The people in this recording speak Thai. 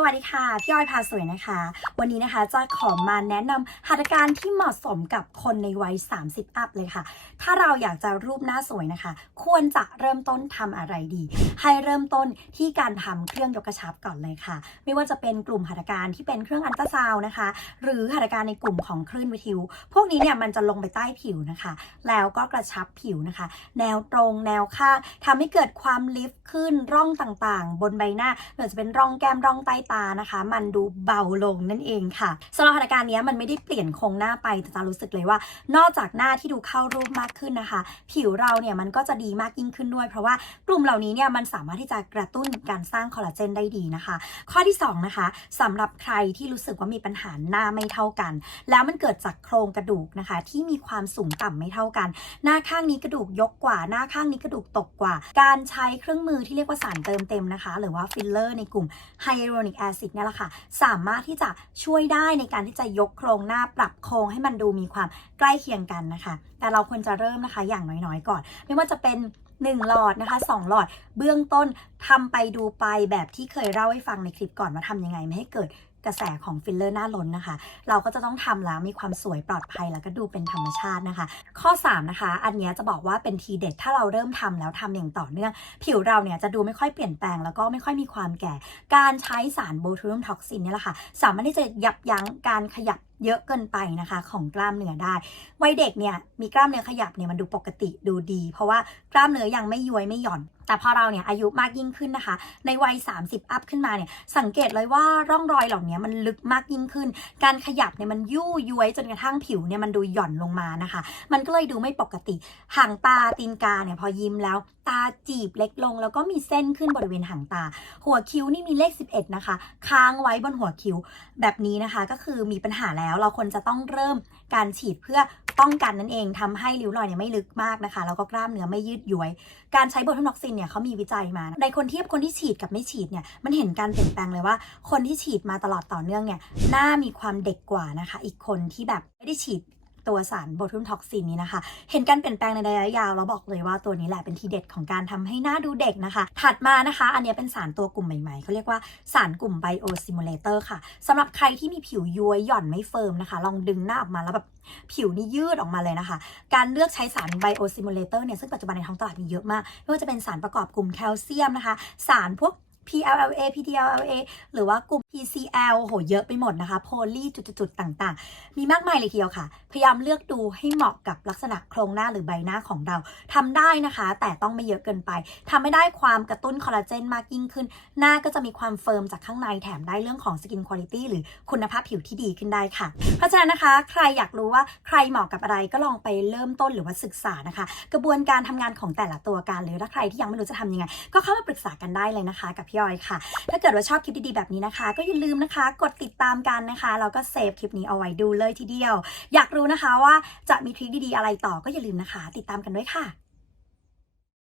สวัสดีค่ะ พี่อ้อยพาสวยนะคะ วันนี้นะคะจะขอมาแนะนำหัตถการที่เหมาะสมกับคนในวัย 30 อัพเลยค่ะ ถ้าเราอยากจะรูปหน้าสวยนะคะ ควรจะเริ่มต้นทำอะไรดี ให้เริ่มต้นที่การทำเครื่องยกกระชับก่อนเลยค่ะ ไม่ว่าจะเป็นกลุ่มหัตถการที่เป็นเครื่องอันตราซาวนะคะ หรือหัตถการในกลุ่มของคลื่นวิทยุพวกนี้เนี่ยมันจะลงไปใต้ผิวนะคะ แล้วก็กระชับผิวนะคะ แนวตรงแนวข้างทำให้เกิดความลิฟต์ขึ้นร่องต่างๆ บนใบหน้าไม่ว่าจะเป็นร่องแก้มร่องใต้ตานะคะ มันดูเบาลงนั่นเองค่ะสำหรับหัตถการเนี้มันไม่ได้เปลี่ยนโครงหน้าไปแต่จะรู้สึกเลยว่า นอกจากหน้าที่ดูเข้ารูปมากขึ้นนะคะ ผิวเราเนี่ยมันก็จะดีมากยิ่งขึ้นด้วย เพราะว่ากลุ่มเหล่านี้เนี่ยมันสามารถที่จะกระตุ้นการสร้างคอลลาเจนได้ดีนะคะ ข้อที่สองนะคะสำหรับใครที่รู้สึกว่ามีปัญหาหน้าไม่เท่ากัน แล้วมันเกิดจากโครงกระดูกนะคะ ที่มีความสูงต่ำไม่เท่ากัน หน้าข้างนี้กระดูกยกกว่า หน้าข้างนี้กระดูกตกกว่า การใช้เครื่องมือที่เรียกว่าสารเติมเต็มนะคะ หรือว่าฟิลเลอร์ในกลุ่มไฮยาลูรอนิกแอซิดเนี่ยแหละค่ะ สามารถที่จะช่วยได้ในการที่จะยกโครงหน้าปรับโครงให้มันดูมีความใกล้เคียงกันนะคะ แต่เราควรจะเริ่มนะคะอย่างน้อยๆ ก่อน ไม่ว่าจะเป็น1หลอดนะคะ2หลอดเบื้องต้นทำไปดูไปแบบที่เคยเล่าให้ฟังในคลิปก่อนว่าทำยังไงไม่ให้เกิด กระแสของฟิลเลอร์หน้าล้นนะคะ เราก็จะต้องทำแล้วมีความสวยปลอดภัยแล้วก็ดูเป็นธรรมชาตินะคะ ข้อ 3 นะคะ อันนี้จะบอกว่าเป็นทีเด็ด ถ้าเราเริ่มทำแล้วทำอย่างต่อเนื่อง ผิวเราเนี่ยจะดูไม่ค่อยเปลี่ยนแปลงแล้วก็ไม่ค่อยมีความแก่ การใช้สารโบทูลัมท็อกซินเนี่ยแหละค่ะ สามารถที่จะยับยั้งการขยับ เยอะเกินไปนะคะ ของกล้ามเนื้อได้ วัยเด็กเนี่ยมีกล้ามเนื้อขยับเนี่ยมันดูปกติดูดี เพราะว่ากล้ามเนื้อยังไม่ย้วยไม่หย่อน แต่พอเราเนี่ยอายุมากยิ่งขึ้นนะคะ ในวัย 30 อัพขึ้นมาเนี่ยสังเกตเลยว่าร่องรอยเหล่านี้มันลึกมากยิ่งขึ้น การขยับเนี่ยมันยู่ย้วยจนกระทั่งผิวเนี่ยมันดูหย่อนลงมานะคะ มันก็เลยดูไม่ปกติหางตาตีนกาเนี่ยพอยิ้มแล้วตาจีบเล็กลง แล้วก็มีเส้นขึ้นบริเวณหางตา หัวคิ้วนี่มีเลข 11 นะคะ ค้างไว้บนหัวคิ้วแบบนี้นะคะก็คือมีปัญหาแล้วเราควรจะต้องเริ่มการฉีดเพื่อป้องกันนั่นเองทำให้ริ้วรอยเนี่ยไม่ลึกมากนะคะแล้วก็กล้ามเนื้อไม่ยืดย้วย การใช้โบทูล็อกซินเนี่ยเขามีวิจัยมา ในคนเทียบคนที่ฉีดกับไม่ฉีดเนี่ยมันเห็นการเปลี่ยนแปลงเลยว่า คนที่ฉีดมาตลอดต่อเนื่องเนี่ยหน้ามีความเด็กกว่านะคะ อีกคนที่แบบไม่ได้ฉีด ตัวสารโบทูลท็อกซินนี้นะคะ เห็นการเปลี่ยนแปลงในระยะยาวแล้วบอกเลยว่าตัวนี้แหละเป็นทีเด็ดของการทำให้หน้าดูเด็กนะคะ ถัดมานะคะ อันนี้เป็นสารตัวกลุ่มใหม่ๆเขาเรียกว่าสารกลุ่มไบโอซิมูเลเตอร์ค่ะสำหรับใครที่มีผิวย้วยหย่อนไม่เฟิร์มนะคะ ลองดึงหน้าออกมาแล้วแบบผิวนี่ยืดออกมาเลยนะคะ การเลือกใช้สารไบโอซิมูเลเตอร์เนี่ยซึ่งปัจจุบันในท้องตลาดมีเยอะมากไม่ว่าจะเป็นสารประกอบกลุ่มแคลเซียมนะคะ สารพวก PLLA PDLLA หรือว่ากลุ่ม PCL โหเยอะไปหมดนะคะ โพลีจุดๆต่างๆ มีมากมายเลยทีเดียวค่ะ พยายามเลือกดูให้เหมาะกับลักษณะโครงหน้าหรือใบหน้าของเราทำได้นะคะ แต่ต้องไม่เยอะเกินไปทำไม่ได้ความกระตุ้นคอลลาเจนมากยิ่งขึ้น หน้าก็จะมีความเฟิร์มจากข้างในแถมได้เรื่องของสกินคุณ i t y หรือคุณภาพผิวที่ดีขึ้นได้ค่ะ เพราะฉะนั้นนะคะ ใครอยากรู้ว่าใครเหมาะกับอะไรก็ลองไปเริ่มต้นหรือว่าศึกษานะคะ กระบวนการทำงานของแต่ละตัวกันหรือถ้าใครที่ยังไม่รู้จะทำยังไง ก็เข้ามาปรึกษากันได้เลยนะคะกับพี่่อยค่ะ ถ้าเกิดว่าชอบคลิปดีๆแบบนี้นะคะ ก็อย่าลืมนะคะ กดติดตามกันนะคะแล้วก็เซฟคลิปนี้เอาไว้ดูเลยทีเดียว อยากรู้นะคะว่าจะมีทริคดีๆอะไรต่อก็อย่าลืมนะคะ ติดตามกันด้วยค่ะ